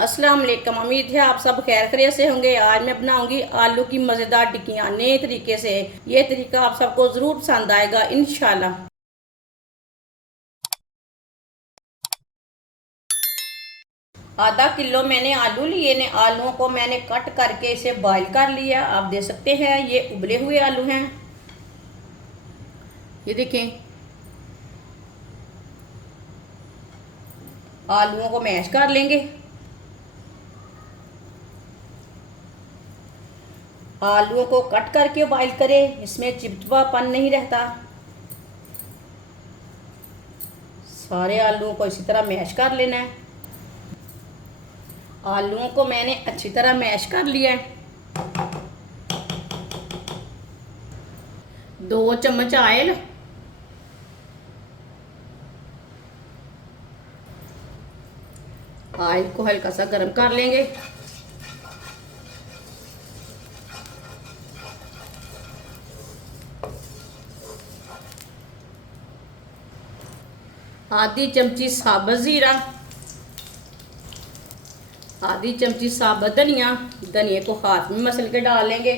अस्सलाम वालेकुम। उम्मीद है आप सब खैर खैरियत से होंगे। आज मैं बनाऊंगी आलू की मज़ेदार टिक्कियाँ नए तरीके से। ये तरीका आप सबको ज़रूर पसंद आएगा इंशाल्लाह। आधा किलो मैंने आलू लिए ने। आलूओं को मैंने कट करके इसे बॉईल कर लिया। आप देख सकते हैं ये उबले हुए आलू हैं। ये देखें, आलूओं को मैश कर लेंगे। आलूओं को कट करके बॉईल करें, इसमें चिपचिपापन नहीं रहता। सारे आलूओं को इसी तरह मैश कर लेना है। आलूओं को मैंने अच्छी तरह मैश कर लिया है। 2 चम्मच ऑयल, ऑयल को हल्का सा गर्म कर लेंगे। आधी चमची साबुत ज़ीरा, आधी चमची साबुत धनिया। धनिया को हाथ में मसल के डाल लेंगे।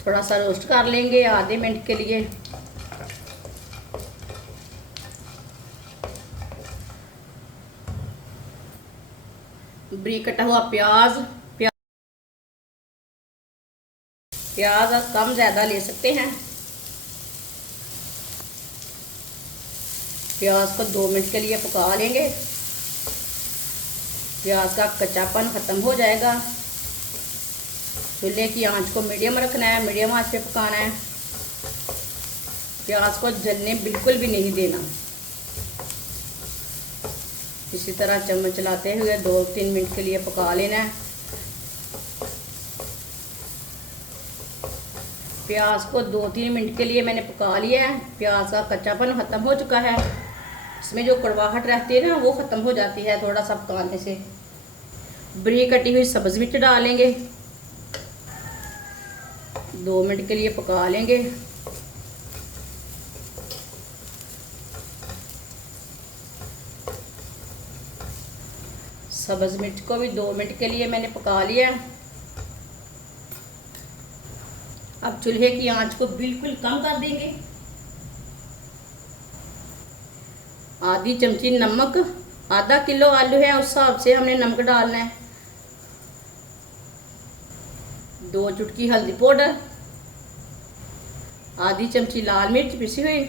थोड़ा सा रोस्ट कर लेंगे आधे मिनट के लिए। बारीक कटा हुआ प्याज, प्याज आप कम ज़्यादा ले सकते हैं। प्याज को 2 मिनट के लिए पका लेंगे। प्याज का कच्चापन ख़त्म हो जाएगा। चूल्हे की आंच को मीडियम रखना है, मीडियम आंच पे पकाना है। प्याज को जलने बिल्कुल भी नहीं देना। इसी तरह चम्मच चलाते हुए 2-3 मिनट के लिए पका लेना है। प्याज को 2-3 मिनट के लिए मैंने पका लिया है। प्याज का कच्चापन ख़त्म हो चुका है। इसमें जो कड़वाहट रहती है ना, वो ख़त्म हो जाती है थोड़ा सा पकाने से। बारीक कटी हुई सब्ज़ मिर्च डालेंगे। 2 मिनट के लिए पका लेंगे। सब्ज़ मिर्च को भी 2 मिनट के लिए मैंने पका लिया। अब चूल्हे की आंच को बिल्कुल कम कर देंगे। आधी चमची नमक, आधा किलो आलू है उस हिसाब से हमने नमक डालना है। 2 चुटकी हल्दी पाउडर, आधी चमची लाल मिर्च पिसी हुई,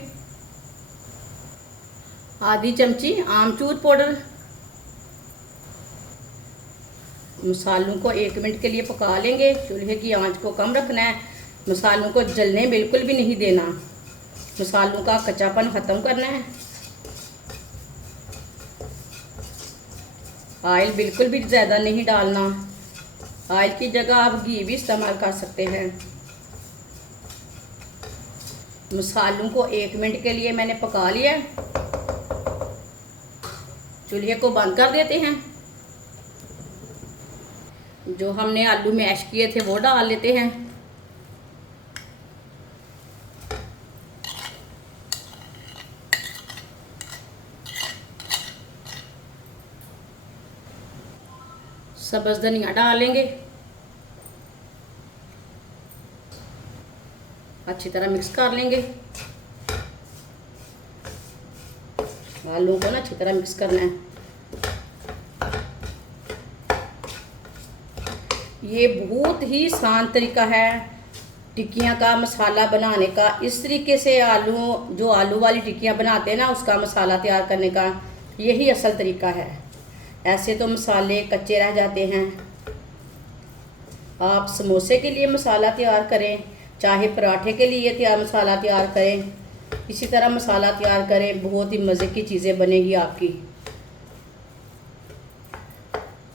आधी चमची आमचूर पाउडर। मसालों को 1 मिनट के लिए पका लेंगे। चूल्हे की आंच को कम रखना है। मसालों को जलने बिल्कुल भी नहीं देना। मसालों का कच्चापन ख़त्म करना है। ऑयल बिल्कुल भी ज़्यादा नहीं डालना। ऑयल की जगह आप घी भी इस्तेमाल कर सकते हैं। मसालों को 1 मिनट के लिए मैंने पका लिया। चूल्हे को बंद कर देते हैं। जो हमने आलू मैश किए थे वो डाल लेते हैं। सब्ज़ धनिया डालेंगे। अच्छी तरह मिक्स कर लेंगे। आलू को ना अच्छी तरह मिक्स करना है। ये बहुत ही आसान तरीका है टिक्कियाँ का मसाला बनाने का। इस तरीके से जो आलू वाली टिक्कियाँ बनाते हैं ना, उसका मसाला तैयार करने का यही असल तरीका है। ऐसे तो मसाले कच्चे रह जाते हैं। आप समोसे के लिए मसाला तैयार करें, चाहे पराठे के लिए मसाला तैयार करें, इसी तरह मसाला तैयार करें। बहुत ही मज़े की चीज़ें बनेगी आपकी।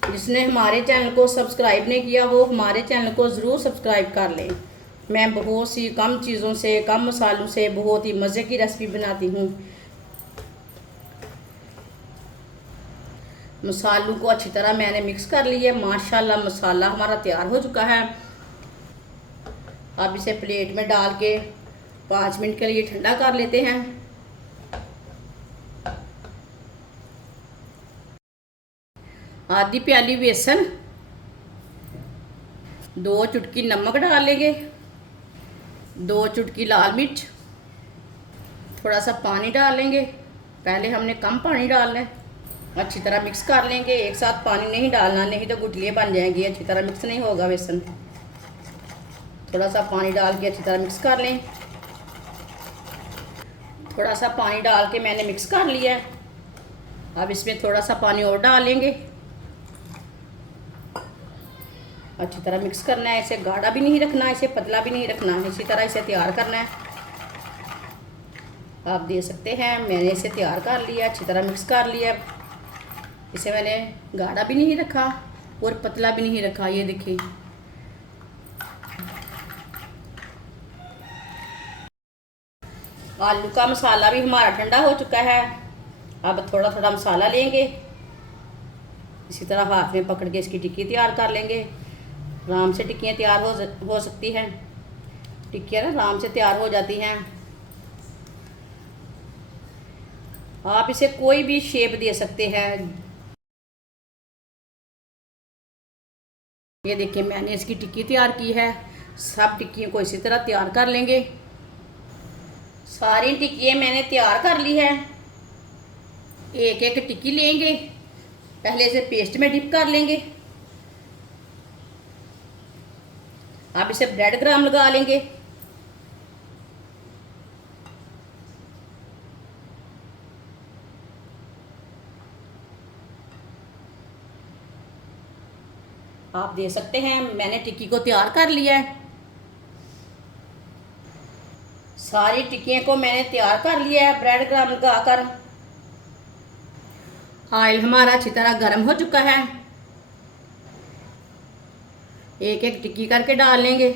जिसने हमारे चैनल को सब्सक्राइब नहीं किया वो हमारे चैनल को ज़रूर सब्सक्राइब कर लें। मैं बहुत सी कम चीज़ों से, कम मसालों से बहुत ही मज़े की रेसिपी बनाती हूँ। मसालों को अच्छी तरह मैंने मिक्स कर लिया। माशाल्लाह मसाला हमारा तैयार हो चुका है। अब इसे प्लेट में डाल के 5 मिनट के लिए ठंडा कर लेते हैं। आधी प्याली बेसन, 2 चुटकी नमक डाल लेंगे, 2 चुटकी लाल मिर्च, थोड़ा सा पानी डाल लेंगे। पहले हमने कम पानी डालना है। अच्छी तरह मिक्स कर लेंगे। एक साथ पानी नहीं डालना, नहीं तो गुठलियाँ बन जाएंगी, अच्छी तरह मिक्स नहीं होगा बेसन। थोड़ा सा पानी डाल के अच्छी तरह मिक्स कर लें। थोड़ा सा पानी डाल के मैंने मिक्स कर लिया है। अब इसमें थोड़ा सा पानी और डाल लेंगे। अच्छी तरह मिक्स करना है। इसे गाढ़ा भी नहीं रखना, इसे पतला भी नहीं रखना, इसी तरह इसे तैयार करना है। आप देख सकते हैं मैंने इसे तैयार कर लिया, अच्छी तरह मिक्स कर लिया। इसे मैंने गाढ़ा भी नहीं रखा और पतला भी नहीं रखा, ये देखिए। आलू का मसाला भी हमारा ठंडा हो चुका है। अब थोड़ा थोड़ा मसाला लेंगे, इसी तरह हाथ में पकड़ के इसकी टिक्की तैयार कर लेंगे। आराम से टिक्कियाँ तैयार हो सकती हैं। टिक्कियाँ ना आराम से तैयार हो जाती हैं। आप इसे कोई भी शेप दे सकते हैं। ये देखिए मैंने इसकी टिक्की तैयार की है। सब टिक्कियों को इसी तरह तैयार कर लेंगे। सारी टिक्कियाँ मैंने तैयार कर ली है। एक एक टिक्की लेंगे, पहले इसे पेस्ट में डिप कर लेंगे। अब इसे ब्रेड क्रम्ब लगा लेंगे। आप देख सकते हैं मैंने टिक्की को तैयार कर लिया है। सारी टिक्कियों को मैंने तैयार कर लिया है ब्रेड क्रम्ब लगाकर। ऑयल हमारा अच्छी तरह गर्म हो चुका है। एक एक टिक्की करके डाल लेंगे।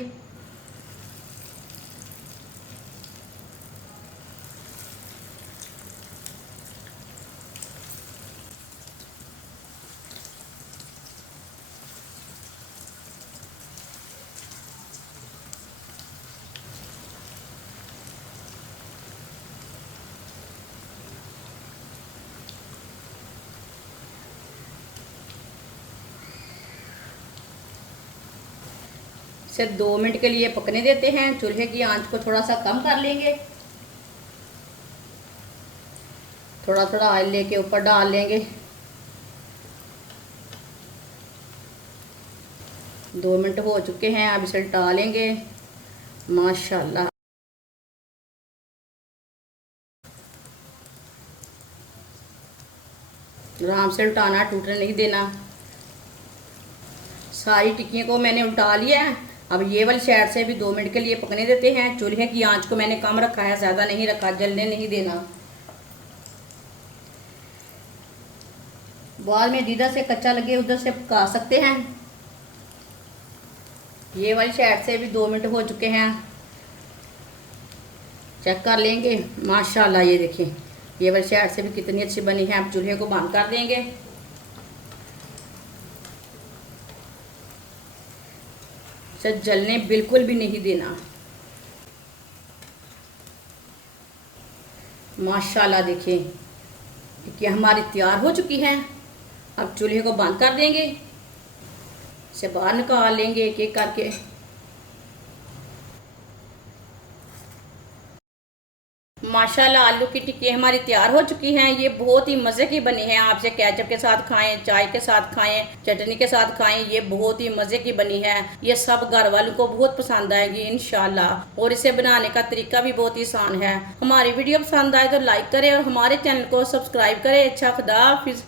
इसे 2 मिनट के लिए पकने देते हैं। चूल्हे की आंच को थोड़ा सा कम कर लेंगे। थोड़ा थोड़ा ऑयल लेके ऊपर डाल लेंगे। 2 मिनट हो चुके हैं। अब इसे डालेंगे। माशाल्लाह आराम से उल्टाना, टूटने नहीं देना। सारी टिक्कियों को मैंने उल्टा लिया है। अब ये वाली साइड से भी 2 मिनट के लिए पकने देते हैं। चूल्हे की आंच को मैंने कम रखा है, ज़्यादा नहीं रखा, जलने नहीं देना। बाद में जिधर से कच्चा लगे उधर से पका सकते हैं। ये वाली साइड से भी 2 मिनट हो चुके हैं। चेक कर लेंगे। माशाल्लाह ये देखिए ये वाली साइड से भी कितनी अच्छी बनी है। अब चूल्हे को बंद कर देंगे। इसे जलने बिल्कुल भी नहीं देना। माशाल्लाह देखिए टिक्कियाँ हमारी तैयार हो चुकी हैं। अब चूल्हे को बंद कर देंगे। इसे बाहर निकाल लेंगे एक एक करके। माशाल्लाह आलू की टिक्की हमारी तैयार हो चुकी हैं। ये बहुत ही मज़े की बनी है। आप इसे केचप के साथ खाएं, चाय के साथ खाएं, चटनी के साथ खाएं। ये बहुत ही मज़े की बनी है। ये सब घर वालों को बहुत पसंद आएगी इंशाल्लाह। और इसे बनाने का तरीका भी बहुत ही आसान है। हमारी वीडियो पसंद आए तो लाइक करें और हमारे चैनल को सब्सक्राइब करें। अच्छा खुदा हाफिज़।